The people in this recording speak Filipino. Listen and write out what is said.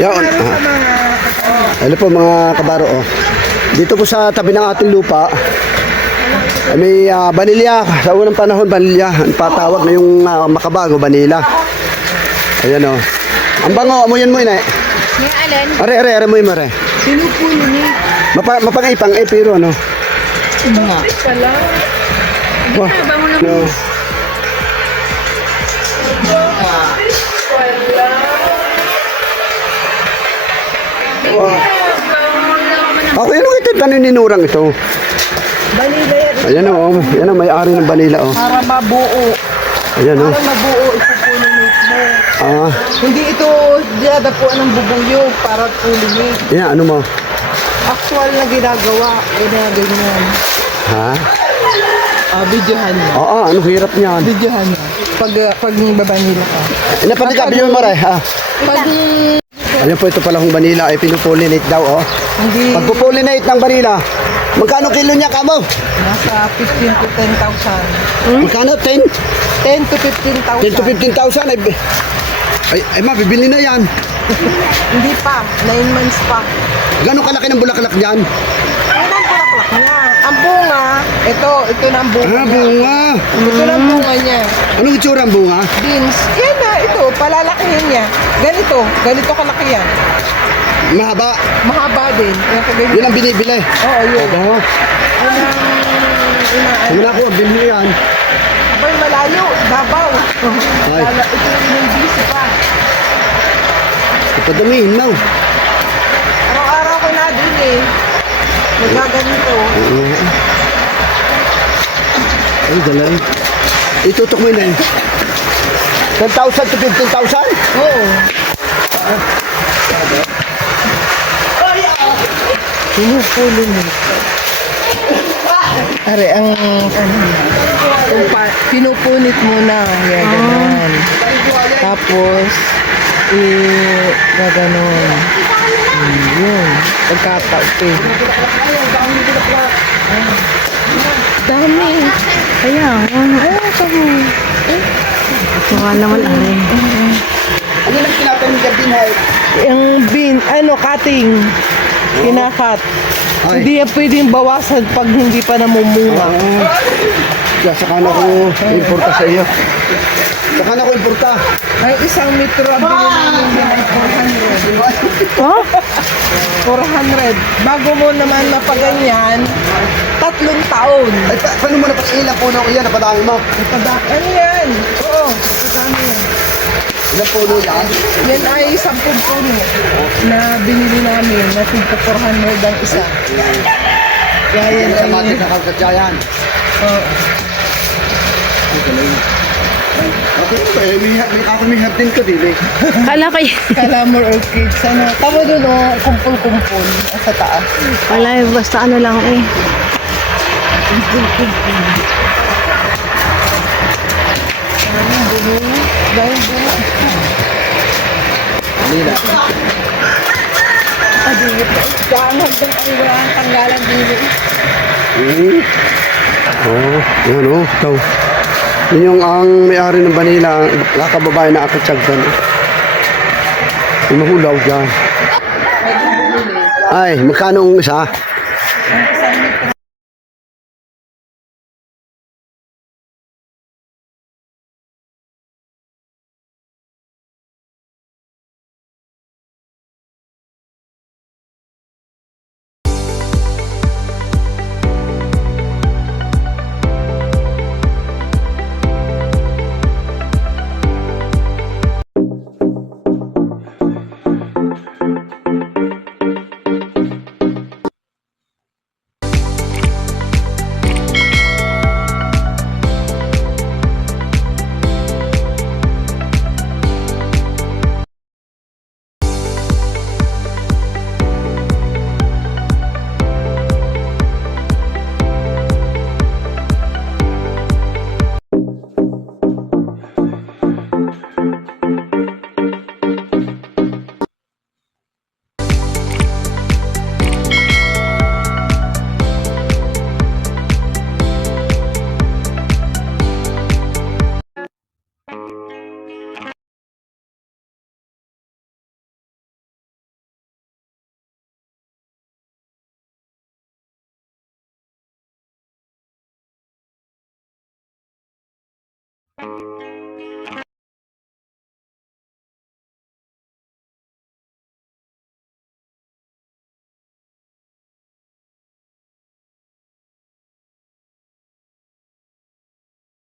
Yan. Ano po mga kabaro, oh. Dito po sa tabi ng ating lupa, may vanilya. Sa unang panahon, vanilya. Ang patawag na yung makabago, vanilla. Ayan, oh. Ang bango, amoyan mo yun, eh. May alin? Are, mo yun, are. Pinupuno ni. Mapang-ipang, pero ano. Nga. Pala. Wah. Bango na No. Wow. Ako, yan ang ito, taninurang ito. Balila yan. Ayan o, yan ang may-ari ng balila o. Para mabuo. Ayan o. Para mabuo, ipupulinate mo. Ah, Hindi ito dadapuan ng bubuyo para pulinate. yan, ano mo? Actual na ginagawa. Ganyan. Ha? Videohan mo. Oo, ano hirap niyan. Videohan mo. Pag babanila ka. Napatikabi yung maray, ha? Pag Ayan po, ito palang vanilla ay pinupulinate daw o. hindi, Pag pupulinate ng vanilla, magkano kilo niya kamo? nasa 15 to 10,000. Magkano? 10? 10 to 15,000. 10 to 15,000 ay mabibili na yan. Hindi pa. 9 months pa. Gano'ng kalaki ng bulaklak dyan? Ano ang bulaklak niya? Ang bunga, ito na ang bunga Ah, niya. bunga. Ito na ang bunga niya. Anong itsura ang bunga? Beans. Yan na, ito. Palalakihin niya. Ganito kalaki yan. Mahaba. Mahaba din. Yan kagaya. Yun ang binibili. Oo, yun. Oo. Yan ang inaan. Wala ko, binili yan. Abay, malayo. Dabaw. Ay. Ito yung busy pa. Ipadamihin na. Araw-araw ko na din eh. Nagaganito. Ay, galay. Itutok mo yun eh. 10,000 to 15,000? Oo. Pinupulo mo. Are, ang pinupunit mo na. Yan, ganun. Tapos, gaganon. Yun. Pagkapaupi. Dami. Kaya, Ayaw ka mo. mukha naman aray. Ano lang kinapin ng gardin hay? Yung cutting. Kinakat. Ay. Hindi yan pwedeng bawasan pag hindi pa namumunga. Oo. Kaya saka na ko importa sa iyo. Saka na ko importa. Ay, isang metro ang bilhin namin yan, 400. Oh? 400. Bago mo naman napaganyan, 3 taon. Ay, paano mo napasilang puno ko yan? Napadami mo. Ano yan? Oo, padami yan. Ilang puno yan? Yan ay 10 puno na binili namin na tigpa 400 ang isa. Kaya yan Sa ay... matin sa kalsatya yan. Oo. Okay, may hardin ko din eh. Kala kayo. Calamor orchids. Ano? Tama doon kumpul-kumpul sa taas. Wala, basta ano lang eh. Kumpul-kumpul. Daming bunga. Daming bunga. Nila. Adilip na. Saan hanggang ang wala ang tanggalan dito. Oo, yan o. Ito. Yun yung ang may-ari ng vanilla, kakababae na akitsag doon. Yung mahulaw dyan. Ay, magkano ang isa? Ayan.